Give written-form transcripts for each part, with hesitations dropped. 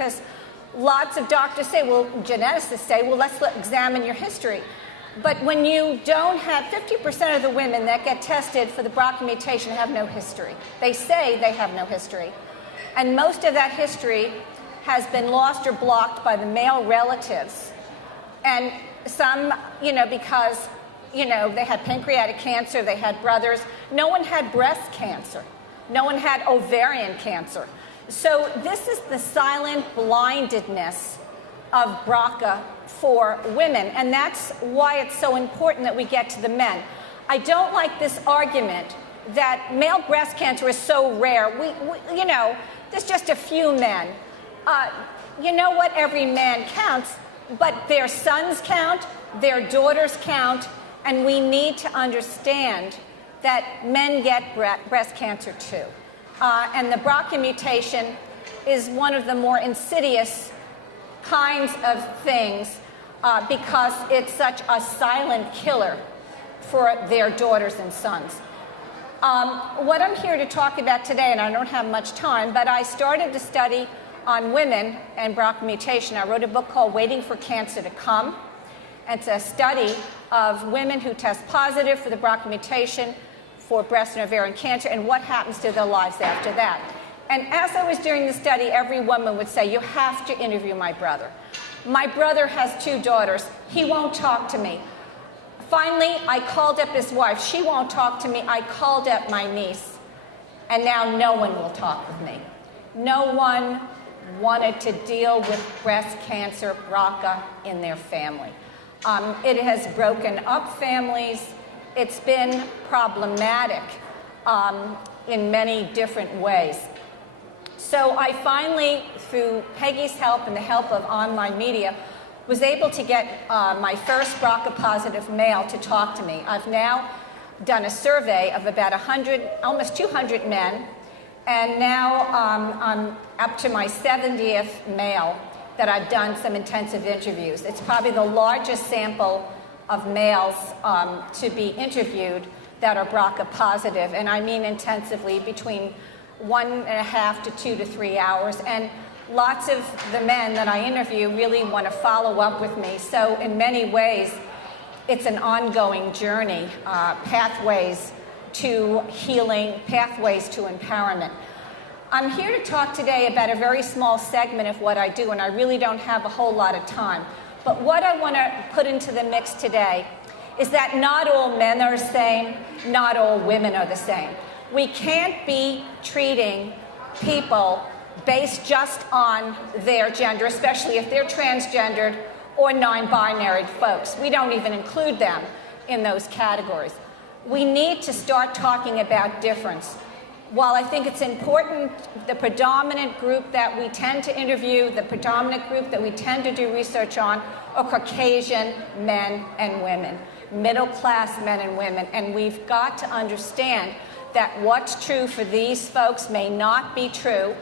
Because lots of doctors say, well, geneticists say, well, let's examine your history. But when you don't have 50% of the women that get tested for the BRCA mutation have no history. They say they have no history. And most of that history has been lost or blocked by the male relatives. And some, because, they had pancreatic cancer, they had brothers. No one had breast cancer. No one had ovarian cancer. So this is the silent blindedness of BRCA for women, and that's why it's so important that we get to the men. I don't like this argument that male breast cancer is so rare. There's just a few men. You know what? Every man counts, but their sons count, their daughters count, and we need to understand that men get breast cancer too. And the BRCA mutation is one of the more insidious kinds of things because it's such a silent killer for their daughters and sons. What I'm here to talk about today, and I don't have much time, but I started a study on women and BRCA mutation. I wrote a book called Waiting for Cancer to Come. It's a study of women who test positive for the BRCA mutation for breast and ovarian cancer and what happens to their lives after that. And as I was doing the study, every woman would say, you have to interview my brother. My brother has 2 daughters. He won't talk to me. Finally, I called up his wife. She won't talk to me. I called up my niece. And now no one will talk with me. No one wanted to deal with breast cancer, BRCA, in their family. It has broken up families. It's been problematic in many different ways. So I finally, through Peggy's help and the help of online media, was able to get my first BRCA positive male to talk to me. I've now done a survey of about 100, almost 200 men, and now I'm up to my 70th male that I've done some intensive interviews. It's probably the largest sample of males to be interviewed that are BRCA positive, and I mean intensively, between 1.5 to 2 to 3 hours. And lots of the men that I interview really want to follow up with me. So in many ways, it's an ongoing journey, pathways to healing, pathways to empowerment. I'm here to talk today about a very small segment of what I do, and I really don't have a whole lot of time. But what I want to put into the mix today is that not all men are the same, not all women are the same. We can't be treating people based just on their gender, especially if they're transgendered or non-binary folks. We don't even include them in those categories. We need to start talking about difference. While I think it's important, the predominant group that we tend to interview, the predominant group that we tend to do research on, are Caucasian men and women, middle-class men and women. And we've got to understand that what's true for these folks may not be true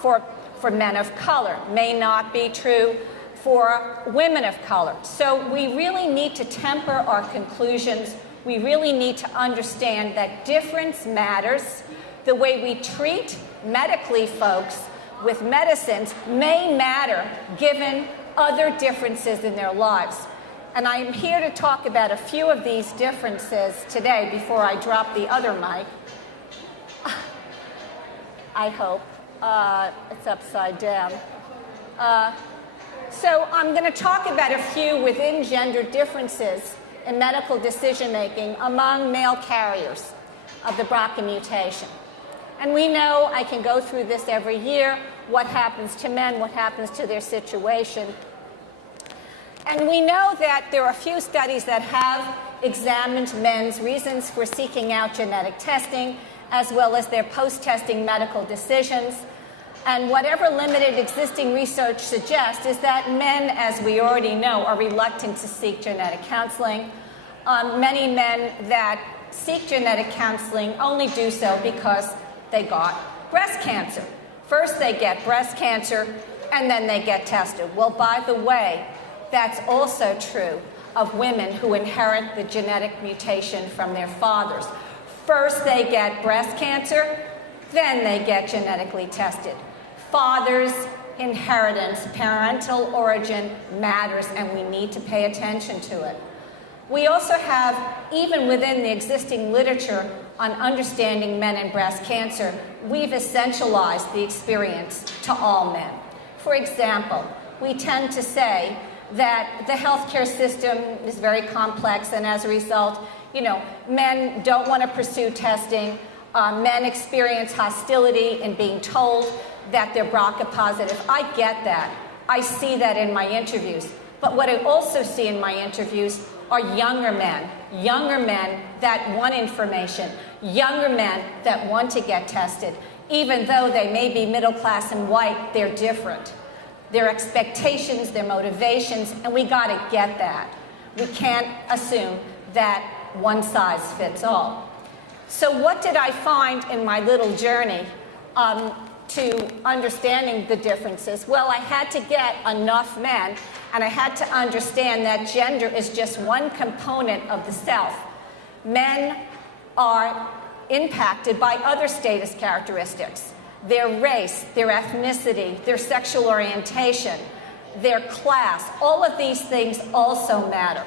for men of color, may not be true for women of color. So we really need to temper our conclusions. We really need to understand that difference matters. The way we treat medically folks with medicines may matter given other differences in their lives. And I'm here to talk about a few of these differences today before I drop the other mic. I hope. It's upside down. So I'm going to talk about a few within gender differences in medical decision-making among male carriers of the BRCA mutation. And we know, I can go through this every year, what happens to men, what happens to their situation. And we know that there are a few studies that have examined men's reasons for seeking out genetic testing, as well as their post-testing medical decisions. And whatever limited existing research suggests is that men, as we already know, are reluctant to seek genetic counseling. Many men that seek genetic counseling only do so because they got breast cancer. First they get breast cancer, and then they get tested. Well, by the way, that's also true of women who inherit the genetic mutation from their fathers. First they get breast cancer, then they get genetically tested. Fathers inheritance, parental origin matters, and we need to pay attention to it. We also have, even within the existing literature on understanding men and breast cancer, we've essentialized the experience to all men. For example, we tend to say that the healthcare system is very complex, and as a result, men don't want to pursue testing. Men experience hostility in being told that they're BRCA positive. I get that. I see that in my interviews. But what I also see in my interviews are younger men that want information, younger men that want to get tested. Even though they may be middle class and white, they're different. Their expectations, their motivations, and we got to get that. We can't assume that one size fits all. So what did I find in my little journey to understanding the differences? Well, I had to get enough men, and I had to understand that gender is just one component of the self. Men are impacted by other status characteristics. Their race, their ethnicity, their sexual orientation, their class, all of these things also matter.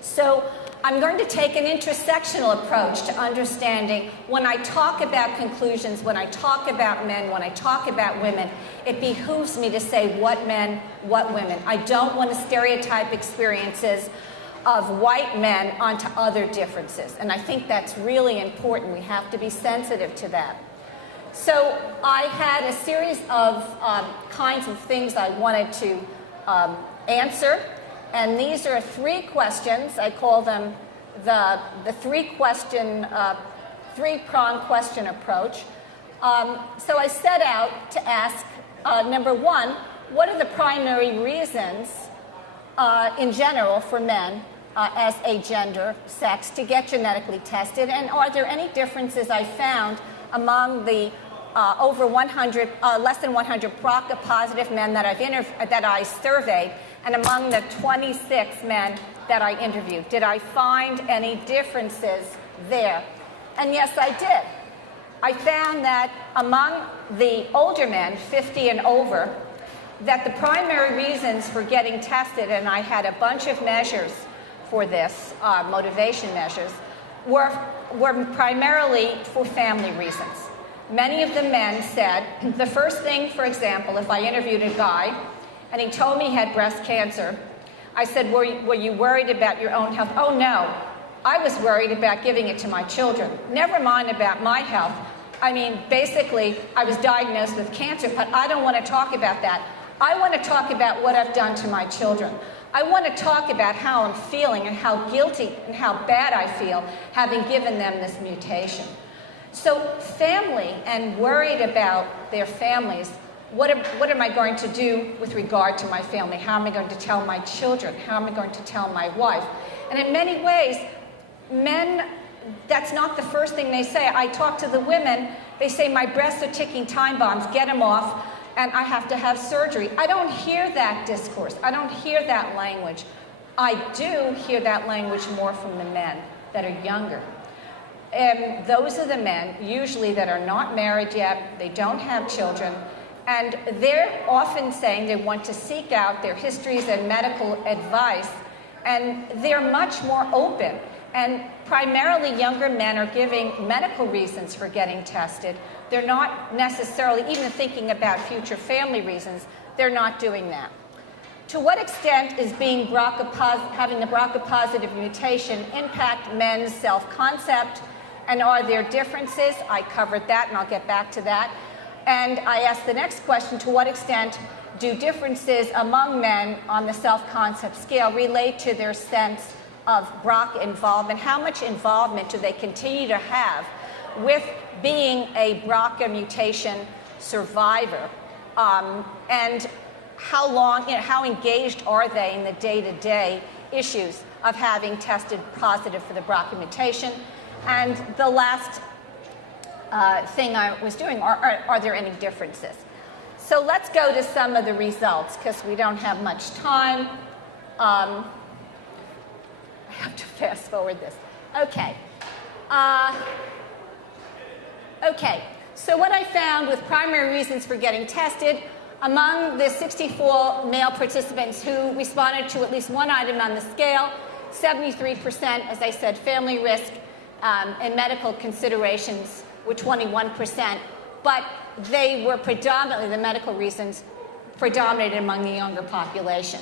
So I'm going to take an intersectional approach to understanding when I talk about conclusions, when I talk about men, when I talk about women, it behooves me to say what men, what women. I don't want to stereotype experiences of white men onto other differences. And I think that's really important. We have to be sensitive to that. So I had a series of kinds of things I wanted to answer. And these are 3 questions. I call them the three-pronged question approach. So I set out to ask, number 1, what are the primary reasons in general for men as a gender, sex, to get genetically tested? And are there any differences I found among the less than 100 BRCA positive men that I surveyed, and among the 26 men that I interviewed? Did I find any differences there? And yes, I did. I found that among the older men, 50 and over, that the primary reasons for getting tested, and I had a bunch of measures for this, motivation measures, were primarily for family reasons. Many of the men said, the first thing, for example, if I interviewed a guy and he told me he had breast cancer, I said, were you worried about your own health? Oh, no. I was worried about giving it to my children. Never mind about my health. I mean, basically, I was diagnosed with cancer, but I don't want to talk about that. I want to talk about what I've done to my children. I want to talk about how I'm feeling and how guilty and how bad I feel having given them this mutation. So family, and worried about their families, what am I going to do with regard to my family? How am I going to tell my children? How am I going to tell my wife? And in many ways, men, that's not the first thing they say. I talk to the women, they say, my breasts are ticking time bombs, get them off, and I have to have surgery. I don't hear that discourse. I don't hear that language. I do hear that language more from the men that are younger. And those are the men, usually, that are not married yet, they don't have children, and they're often saying they want to seek out their histories and medical advice, and they're much more open. And primarily younger men are giving medical reasons for getting tested. They're not necessarily even thinking about future family reasons. They're not doing that. To what extent is having the BRCA positive mutation impact men's self-concept? And are there differences? I covered that, and I'll get back to that. And I asked the next question, to what extent do differences among men on the self-concept scale relate to their sense of BRCA involvement? How much involvement do they continue to have with being a BRCA mutation survivor? And how long, how engaged are they in the day-to-day issues of having tested positive for the BRCA mutation? And the last thing I was doing, are there any differences? So let's go to some of the results, because we don't have much time. I have to fast forward this. Okay. Okay, so what I found with primary reasons for getting tested, Among the 64 male participants who responded to at least one item on the scale, 73%, as I said, family risk and medical considerations were 21%, but they were predominantly, the medical reasons, predominated among the younger population.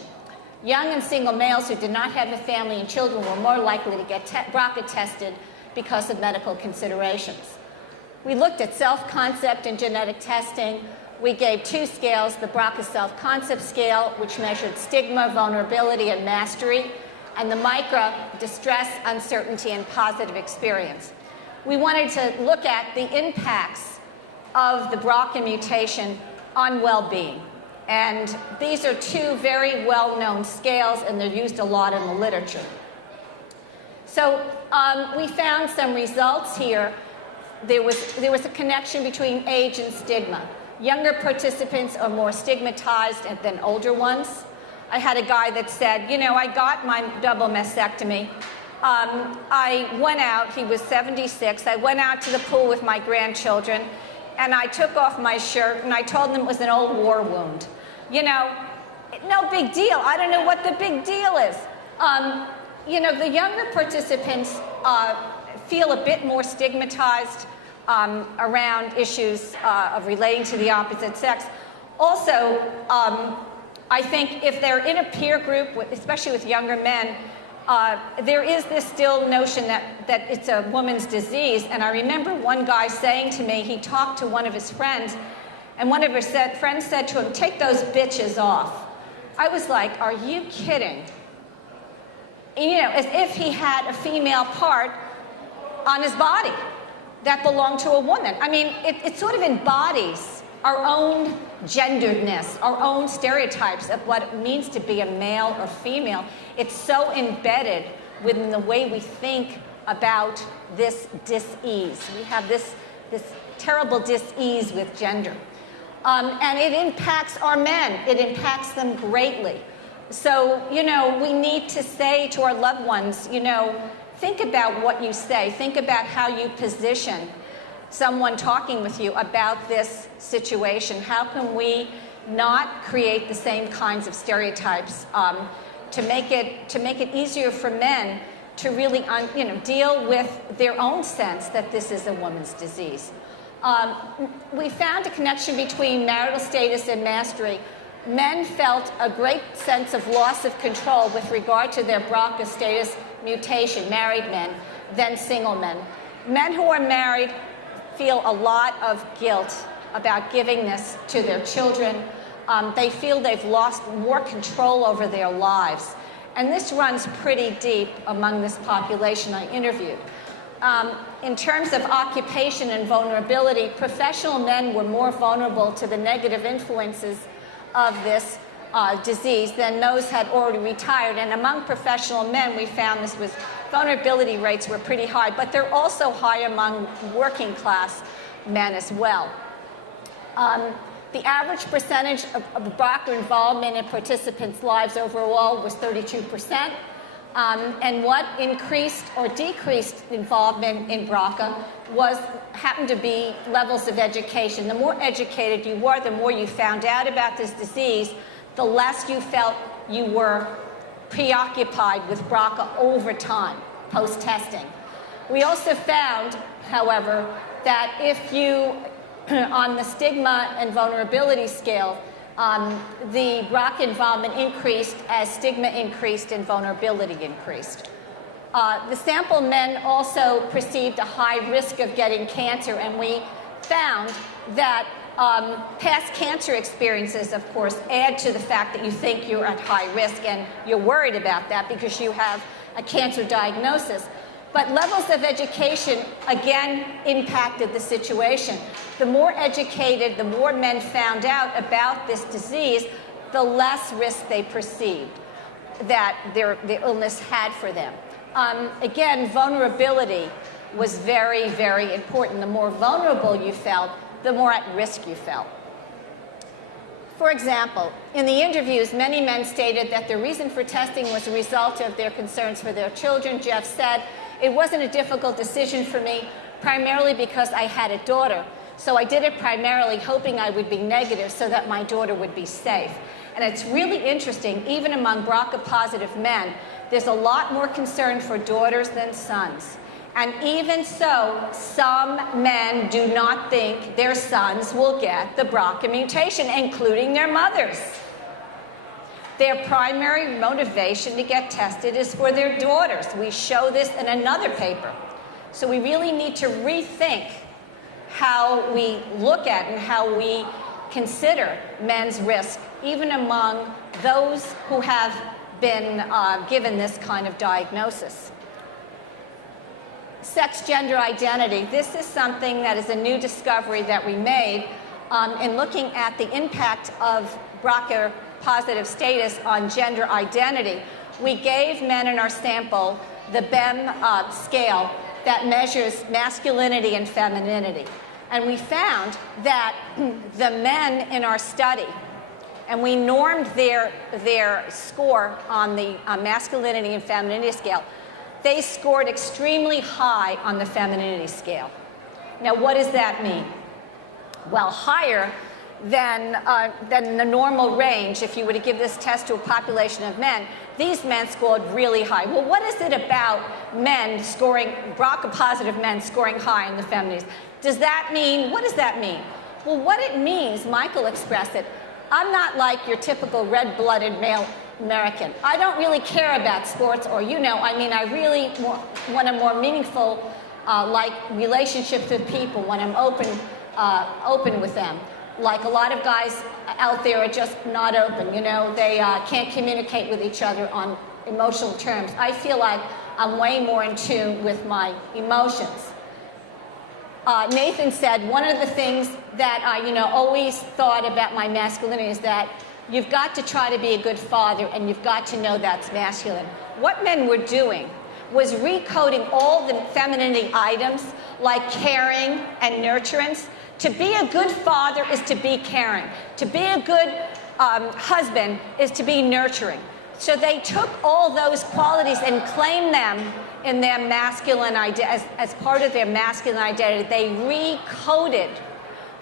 Young and single males who did not have a family and children were more likely to get BRCA tested because of medical considerations. We looked at self-concept and genetic testing. We gave 2 scales, the BRCA self-concept scale, which measured stigma, vulnerability, and mastery, and the MICRA, distress, uncertainty, and positive experience. We wanted to look at the impacts of the BRCA mutation on well-being. And these are 2 very well-known scales, and they're used a lot in the literature. So we found some results here. There was a connection between age and stigma. Younger participants are more stigmatized than older ones. I had a guy that said, you know, I got my double mastectomy. I went out, he was 76, I went out to the pool with my grandchildren, and I took off my shirt, and I told them it was an old war wound. You know, no big deal. I don't know what the big deal is. You know, the younger participants feel a bit more stigmatized around issues of relating to the opposite sex. Also, I think if they're in a peer group, especially with younger men, there is this still notion that it's a woman's disease. And I remember one guy saying to me, he talked to one of his friends, and one of his friends said to him, "Take those bitches off." I was like, are you kidding? You know, as if he had a female part on his body that belonged to a woman. I mean, it sort of embodies our own genderedness, our own stereotypes of what it means to be a male or female. It's so embedded within the way we think about this dis-ease. We have this terrible dis-ease with gender. And it impacts our men. It impacts them greatly. So, you know, we need to say to our loved ones, you know, think about what you say. Think about how you position someone talking with you about this situation. How can we not create the same kinds of stereotypes to make it easier for men to really, you know, deal with their own sense that this is a woman's disease. We found a connection between marital status and mastery. Men felt a great sense of loss of control with regard to their BRCA status mutation, married men, than single men. Men who are married feel a lot of guilt about giving this to their children. They feel they've lost more control over their lives. And this runs pretty deep among this population I interviewed. In terms of occupation and vulnerability, professional men were more vulnerable to the negative influences of this disease than those had already retired. And among professional men, we found vulnerability rates were pretty high, but they're also high among working class men as well. The average percentage of BRCA involvement in participants' lives overall was 32%. And what increased or decreased involvement in BRCA happened to be levels of education. The more educated you were, the more you found out about this disease, the less you felt you were preoccupied with BRCA over time, post-testing. We also found, however, that if you, on the stigma and vulnerability scale, the BRCA involvement increased as stigma increased and vulnerability increased. The sample men also perceived a high risk of getting cancer, and we found that past cancer experiences, of course, add to the fact that you think you're at high risk and you're worried about that because you have a cancer diagnosis. But levels of education, again, impacted the situation. The more educated, the more men found out about this disease, the less risk they perceived that the illness had for them. Again, vulnerability was very, very important. The more vulnerable you felt, the more at risk you felt. For example, in the interviews, many men stated that the reason for testing was a result of their concerns for their children. Jeff said, "It wasn't a difficult decision for me, primarily because I had a daughter. So I did it primarily hoping I would be negative so that my daughter would be safe. And it's really interesting, even among BRCA positive men, there's a lot more concern for daughters than sons. And even so, some men do not think their sons will get the BRCA mutation, including their mothers. Their primary motivation to get tested is for their daughters. We show this in another paper. So we really need to rethink how we look at and how we consider men's risk, even among those who have been given this kind of diagnosis. Sex gender identity. This is something that is a new discovery that we made in looking at the impact of BRCA positive status on gender identity. We gave men in our sample the BEM scale that measures masculinity and femininity. And we found that the men in our study, and we normed their score on the masculinity and femininity scale, they scored extremely high on the femininity scale. Now, what does that mean? Well, higher than the normal range. If you were to give this test to a population of men, these men scored really high. Well, what is it about men scoring, BRCA positive men scoring high in the femininities? Does that mean, what does that mean? Well, what it means, Michael expressed it, I'm not like your typical red-blooded male American. I don't really care about sports, or I really want a more meaningful relationships with people when I'm open with them. Like a lot of guys out there are just not open, they can't communicate with each other on emotional terms. I feel like I'm way more in tune with my emotions. Nathan said, one of the things that I always thought about my masculinity is that you've got to try to be a good father, and you've got to know that's masculine. What men were doing was recoding all the femininity items like caring and nurturance. To be a good father is to be caring. To be a good husband is to be nurturing. So they took all those qualities and claimed them in their masculine identity, as part of their masculine identity. They recoded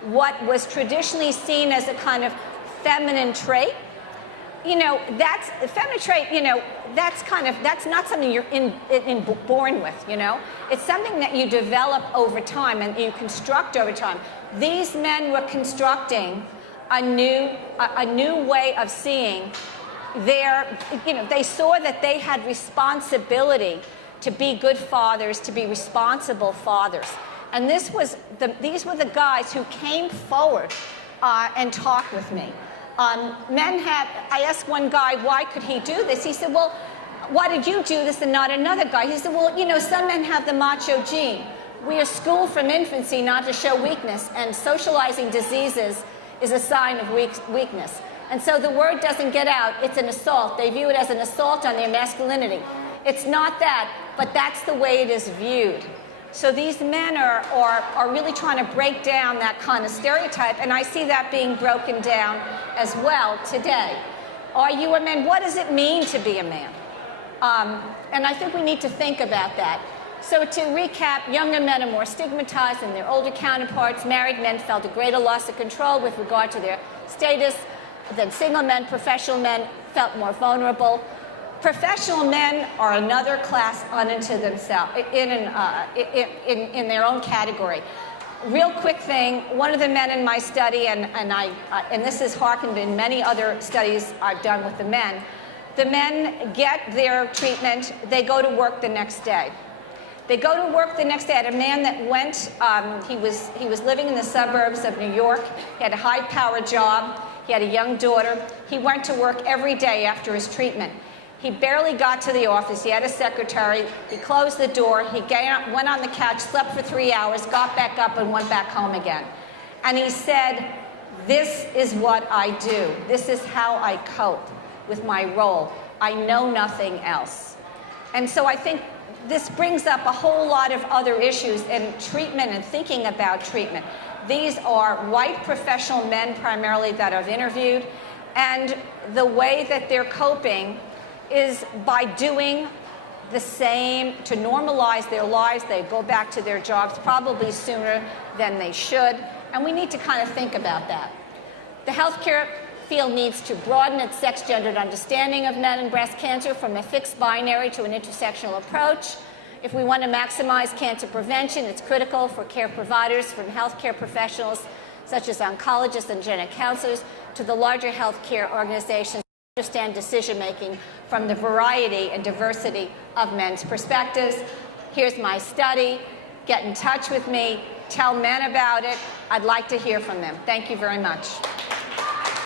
what was traditionally seen as a kind of feminine trait. That's a feminine trait, that's not something you're born with, It's something that you develop over time and you construct over time. These men were constructing a new way of seeing they saw that they had responsibility to be good fathers, to be responsible fathers. And these were the guys who came forward and talked with me. I asked one guy, why could he do this? He said, well, why did you do this and not another guy? He said, well, some men have the macho gene. We are schooled from infancy not to show weakness, and socializing diseases is a sign of weakness. And so the word doesn't get out, it's an assault. They view it as an assault on their masculinity. It's not that, but that's the way it is viewed. So these men are really trying to break down that kind of stereotype, and I see that being broken down as well today. Are you a man? What does it mean to be a man? And I think we need to think about that. So to recap, younger men are more stigmatized than their older counterparts. Married men felt a greater loss of control with regard to their status than single men. Professional men felt more vulnerable. Professional men are another class unto themselves, in their own category. Real quick thing, one of the men in my study, and this is hearkened in many other studies I've done with the men get their treatment, they go to work the next day. They go to work the next day. I had a man that went, he was living in the suburbs of New York. He had a high-powered job. He had a young daughter. He went to work every day after his treatment. He barely got to the office. He had a secretary. He closed the door. He went on the couch, slept for 3 hours, got back up, and went back home again. And he said, this is what I do. This is how I cope with my role. I know nothing else. And so I think this brings up a whole lot of other issues in treatment and thinking about treatment. These are white professional men primarily that I've interviewed, and the way that they're coping is by doing the same to normalize their lives. They go back to their jobs probably sooner than they should. And we need to kind of think about that. The healthcare field needs to broaden its sex-gendered understanding of men and breast cancer from a fixed binary to an intersectional approach. If we want to maximize cancer prevention, it's critical for care providers, from healthcare professionals such as oncologists and genetic counselors, to the larger healthcare organizations to understand decision-making from the variety and diversity of men's perspectives. Here's my study. Get in touch with me. Tell men about it. I'd like to hear from them. Thank you very much.